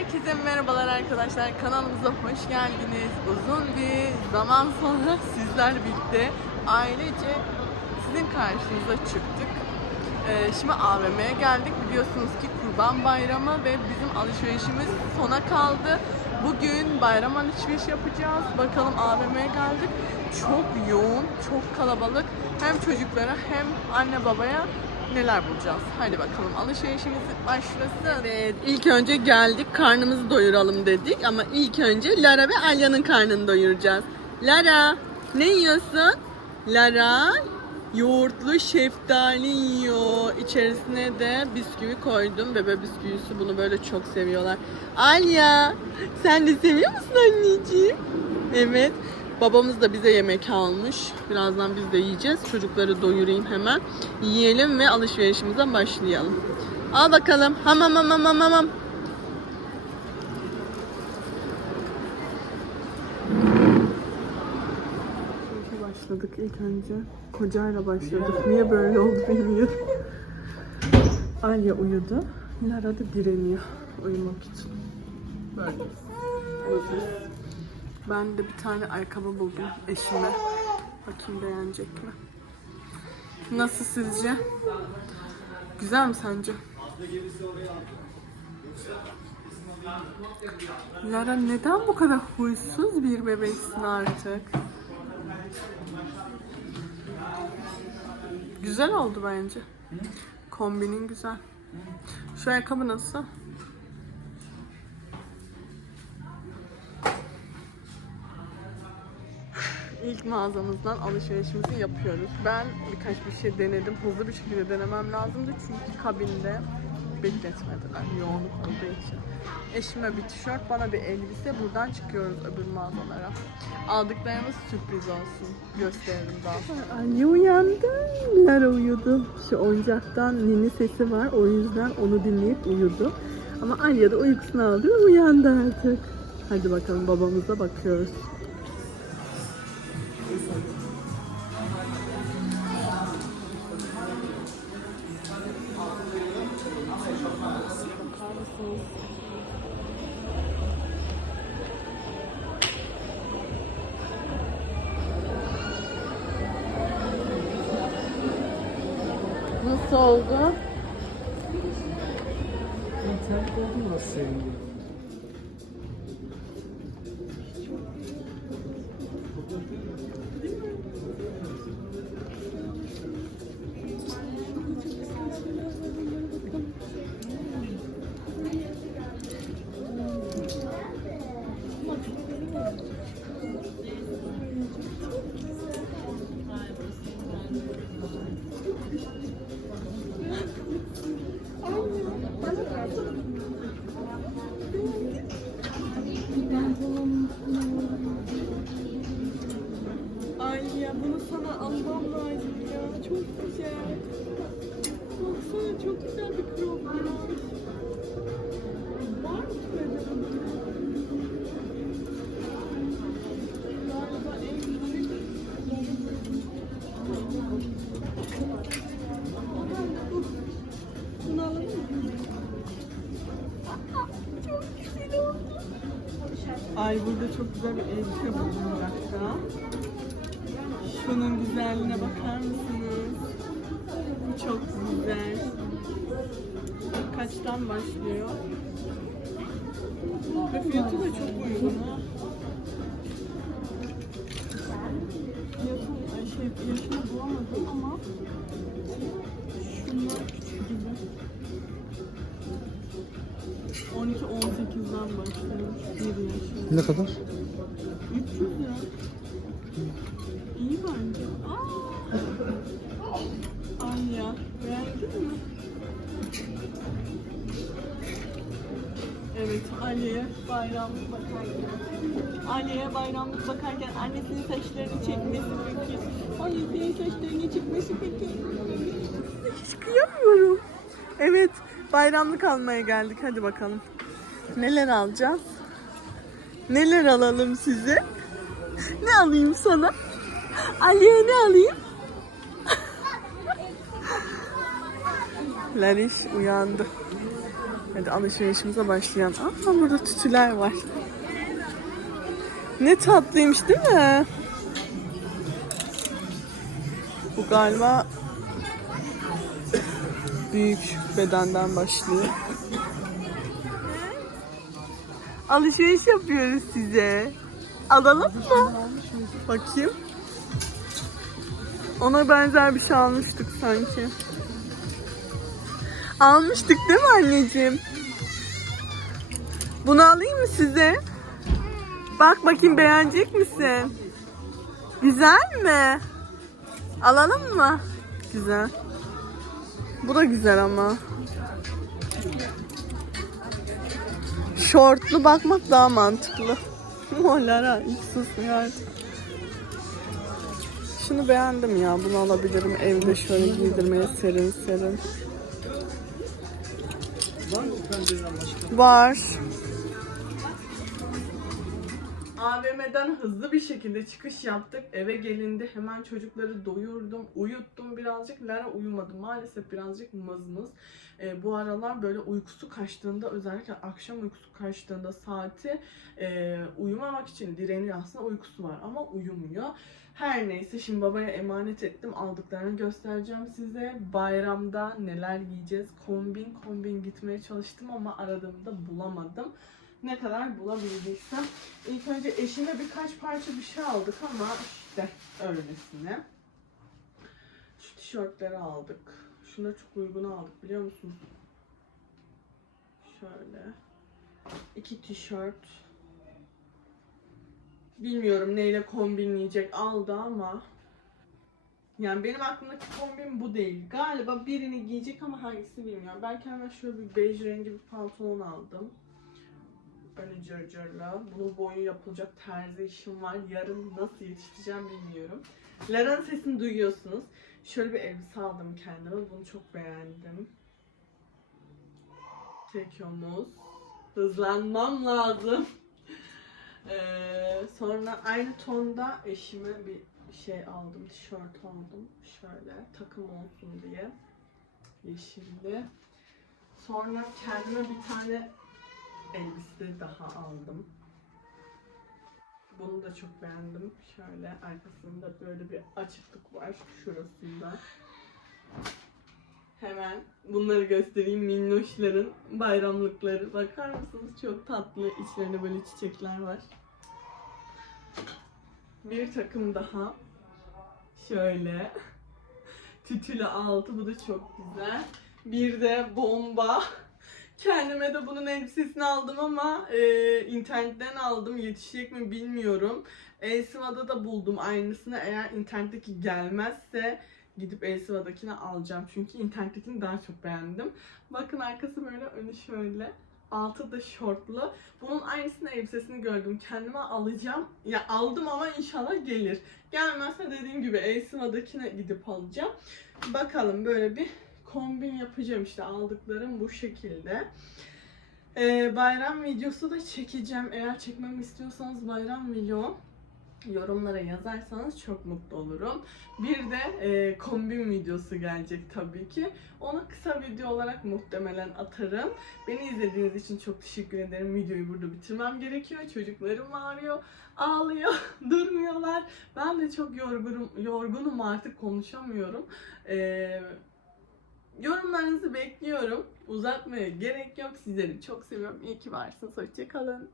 Herkese merhabalar arkadaşlar. Kanalımıza hoş geldiniz. Uzun bir zaman sonra sizler birlikte ailece sizin karşınıza çıktık. Ee, şimdi AVM'ye geldik. Biliyorsunuz ki Kurban Bayramı ve bizim alışverişimiz sona kaldı. Bugün bayram alışveriş yapacağız. Bakalım AVM'ye geldik. Çok yoğun, çok kalabalık. Hem çocuklara hem anne babaya neler bulacağız. Hadi bakalım alışverişimiz başlasın. Evet, ilk önce geldik karnımızı doyuralım dedik ama ilk önce Lara ve Alya'nın karnını doyuracağız. Lara ne yiyorsun? Lara yoğurtlu şeftali yiyor. İçerisine de bisküvi koydum. Bebe bisküvisi bunu böyle çok seviyorlar. Alya sen de seviyor musun anneciğim? Evet. Babamız da bize yemek almış. Birazdan biz de yiyeceğiz. Çocukları doyurayım hemen. Yiyelim ve alışverişimize başlayalım. Al bakalım. Hamam hamam hamam hamam. Başladık ilk önce. Kocayla başladık. Niye böyle oldu bilmiyorum. Alya uyudu. Lara da direniyor uyumak için. Böyle. Ben de bir tane ayakkabı buldum eşime. Bakayım beğenecek mi? Nasıl sizce? Güzel mi sence? Lara neden bu kadar huysuz bir bebeksin artık? Güzel oldu bence. Kombinin güzel. Şu ayakkabı nasıl? İlk mağazamızdan alışverişimizi yapıyoruz. Ben birkaç bir şey denedim. Hızlı bir şekilde denemem lazımdı çünkü kabinde bekletmediler yoğunluk olduğu için. Eşime bir tişört, bana bir elbise. Buradan çıkıyoruz öbür mağazalara. Aldıklarımız sürpriz olsun. Gösteririm daha. Anne uyandı. Lara uyudu. Şu oyuncaktan nini sesi var. O yüzden onu dinleyip uyudu. Ama Alya da uykusunu aldı ve uyandı artık. Hadi bakalım babamıza bakıyoruz. Nasıl oldu? İnternet oldu nasıl Ay burada çok güzel bir elbise buldum bir dakika. Şunun güzelliğine bakar mısınız? Bu çok güzel. Kaçtan başlıyor? Ve fiyatı da çok uygun. Fiyatı, şey, yaşını bulamadım ama şunlar küçük gibi. 12-18'den başlıyor. 1 yaşında. Ne kadar? 300 lira. İyi bence. Aa! Ay ya. Beğendin mi? Evet, Ali'ye bayramlık bakarken. Ali'ye bayramlık bakarken annesinin saçlarını çekmesi peki. Annesinin saçlarını çekmesi peki. Hiç kıyamıyorum. Evet, bayramlık almaya geldik. Hadi bakalım. Neler alacağız? Neler alalım size? Ne alayım sana? Ali'ye ne alayım? Lariş uyandı. Hadi alışverişimize başlayalım. Aa burada tütüler var. Ne tatlıymış değil mi? Bu galiba büyük bedenden başlıyor. Alışveriş yapıyoruz size. Alalım mı? Bakayım. Ona benzer bir şey almıştık sanki. Almıştık değil mi anneciğim? Bunu alayım mı size? Bak bakayım beğenecek misin? Güzel mi? Alalım mı? Güzel. Bu da güzel ama. Şortlu bakmak daha mantıklı. Molara hiç susmuyor. Şunu beğendim ya. Bunu alabilirim. Evde şöyle giydirmeye serin serin. Var AVM'den hızlı bir şekilde çıkış yaptık. Eve gelindi hemen çocukları doyurdum, uyuttum birazcık. Lara uyumadı. Maalesef birazcık mızmız. Ee, bu aralar böyle uykusu kaçtığında özellikle akşam uykusu kaçtığında saati e, uyumamak için direniyor aslında uykusu var ama uyumuyor. Her neyse şimdi babaya emanet ettim. Aldıklarını göstereceğim size. Bayramda neler giyeceğiz? Kombin kombin gitmeye çalıştım ama aradığımda bulamadım. Ne kadar bulabildiysem. İlk önce eşime birkaç parça bir şey aldık ama işte öylesine. Şu tişörtleri aldık. Şuna çok uygun aldık biliyor musunuz? Şöyle. İki tişört. Bilmiyorum neyle kombinleyecek aldı ama yani benim aklımdaki kombin bu değil. Galiba birini giyecek ama hangisi bilmiyorum. Ben kendime şöyle bir bej rengi bir pantolon aldım. Önü cırcırlı. Bunun boyu yapılacak terzi işim var. Yarın nasıl yetiştireceğim bilmiyorum. Lara'nın sesini duyuyorsunuz. Şöyle bir elbise aldım kendime. Bunu çok beğendim. Tek omuz. Hızlanmam lazım. Ee, sonra aynı tonda eşime bir şey aldım, tişört aldım. Şöyle takım olsun diye. Yeşilli. Sonra kendime bir tane elbise daha aldım. Bunu da çok beğendim. Şöyle arkasında böyle bir açıklık var şurasında. Hemen bunları göstereyim minnoşların bayramlıkları. Bakar mısınız? Çok tatlı. İçlerinde böyle çiçekler var. Bir takım daha. Şöyle. Tütülü altı. Bu da çok güzel. Bir de bomba. Kendime de bunun elbisesini aldım ama e, internetten aldım. Yetişecek mi bilmiyorum. Elsiva'da da buldum aynısını. Eğer internetteki gelmezse gidip Elsiva'dakini alacağım. Çünkü internettekini daha çok beğendim. Bakın arkası böyle, önü şöyle. Altı da şortlu. Bunun aynısını elbisesini gördüm. Kendime alacağım. Ya aldım ama inşallah gelir. Gelmezse dediğim gibi Elsiva'dakine gidip alacağım. Bakalım böyle bir kombin yapacağım işte aldıklarım bu şekilde. Ee, bayram videosu da çekeceğim. Eğer çekmemi istiyorsanız bayram video yorumlara yazarsanız çok mutlu olurum. Bir de e, kombin videosu gelecek tabii ki. Onu kısa video olarak muhtemelen atarım. Beni izlediğiniz için çok teşekkür ederim. Videoyu burada bitirmem gerekiyor. Çocuklarım ağrıyor, ağlıyor, durmuyorlar. Ben de çok yorgunum, yorgunum artık konuşamıyorum. Ee, yorumlarınızı bekliyorum. Uzatmaya gerek yok. Sizleri çok seviyorum. İyi ki varsınız. Hoşçakalın.